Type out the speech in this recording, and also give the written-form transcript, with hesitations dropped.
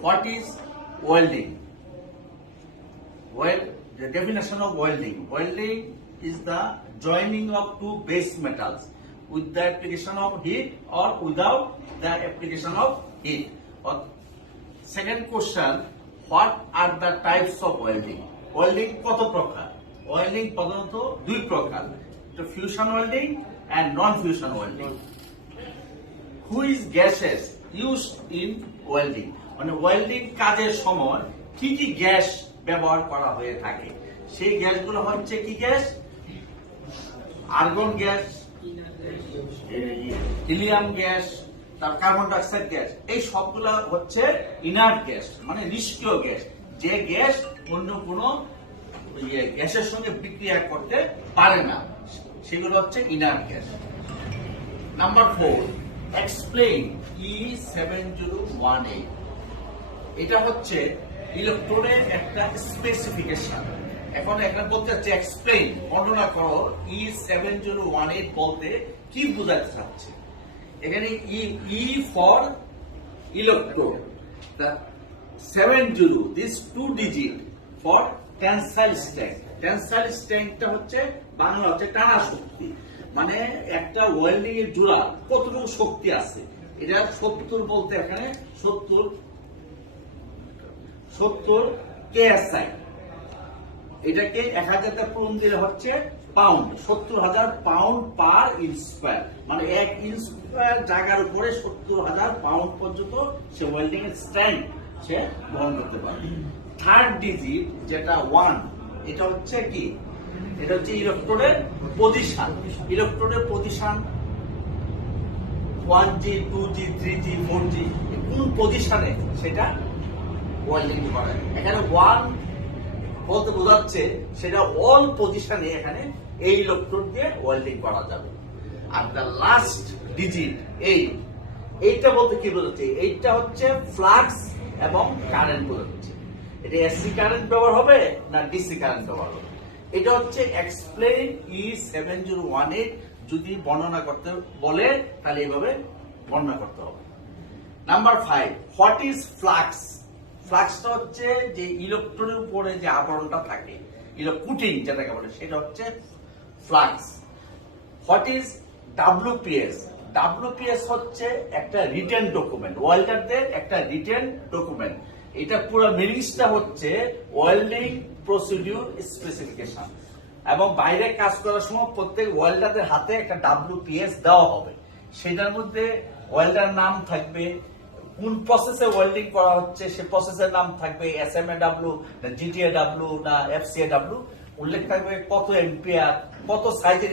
What is welding? Well, the definition of welding. Welding is the joining of two base metals with the application of heat or without the application of heat. Or second question, what are the types of welding? Welding কত প্রকার? Welding প্রধানত দুই প্রকার, fusion welding and non-fusion welding. Which gases used in welding? মানে welding কাজের সময় কি কি গ্যাস ব্যবহার করা হয়ে থাকে, সেই গ্যাসগুলো হচ্ছে কি gas? Argon gas, helium gas, তার কার্বন ডাইঅক্সাইড গ্যাস, এই সবগুলো হচ্ছে ইনার্ট গ্যাস, মানে নিষ্ক্রিয় গ্যাস, যে গ্যাস অন্য কোনো গ্যাসের সঙ্গে বিক্রিয়া করতে পারে না, সেগুলো হচ্ছে inert gas. Number 4, explain E7018। এটা হচ্ছে ইলেকট্রনের একটা স্পেসিফিকেশন। এখন একটা বলতে চাচ্ছে এক্সপ্লেইন, বর্ণনা করো E7018 বলতে কি বোঝাতে চাচ্ছে। এখানে E for electron, the 70, this 2 digit for tensile strength. Tensile স্ট্রেংথটা হচ্ছে বাংলা হচ্ছে টানা শক্তি, মানে একটা ওয়েল্ডিং এর জোড়া কতটুকু শক্তি আছে, এটা 70 বলতে এখানে 70 কেএসআই, এটাকে 1000 পূরণ দিলে হচ্ছে পাউন্ড, 70,000 পাউন্ড পার ইঞ্চ স্কয়ার, মানে 1 ইঞ্চ স্কয়ার জায়গার উপরে 70,000 পাউন্ড পর্যন্ত সে ওয়েল্ডিং এর স্ট্রেংথ সে বহন করতে পারে। থার্ড ডিজিট যেটা 1, এটা হচ্ছে কি, এটা হচ্ছে ইলেকট্রনের পজিশন। ইলেকট্রনের position 1G 2G 3G 4G কোন পজিশনে সেটা ওয়েল্ডিং করে। এখানে 1 বলতে বোঝাচ্ছে সেটা অল পজিশনে এখানে এই ইলেকট্রোড দিয়ে ওয়েল্ডিং করা যাবে। আর দ্য লাস্ট ডিজিট এইটা বলতে কি বোঝাচ্ছে, এইটা হচ্ছে ফ্লাক্স এবং কারেন্ট বোঝাচ্ছে। এটা এসি কারেন্ট ব্যবহার হবে না ডিসি কারেন্ট ব্যবহার হবে। এটা হচ্ছে এক্সপ্লেইন E7018, যদি বর্ণনা করতে বলে তাহলে এইভাবে বর্ণনা করতে হবে। Number 5, what is flux? ফ্লাক্সটা হচ্ছে যে ইলেকট্রনের উপরে যে আবরণটা থাকে, কুটিং যেটাকে বলে, সেটা হচ্ছে flux. What is WPS? WPS হচ্ছে একটা রিটেন ডকুমেন্ট, ওয়েল্ডারদের একটা রিটেন ডকুমেন্ট। এটা পুরো মিনিংসটা হচ্ছে ওয়েল্ডিং প্রসিডিউর স্পেসিফিকেশন, এবং বাইরে কাজ করার সময় প্রত্যেক ওয়েল্ডারদের হাতে একটা WPS দেওয়া হবে। সেটার মধ্যে ওয়েল্ডার নাম থাকবে, কোন প্রসেসে ওয়েল্ডিং করা হচ্ছে সে প্রসেসের নাম থাকবে, SMAW না GTAW না FCAW উল্লেখ থাকবে, কত এম্পিয়ার, কত সাইজের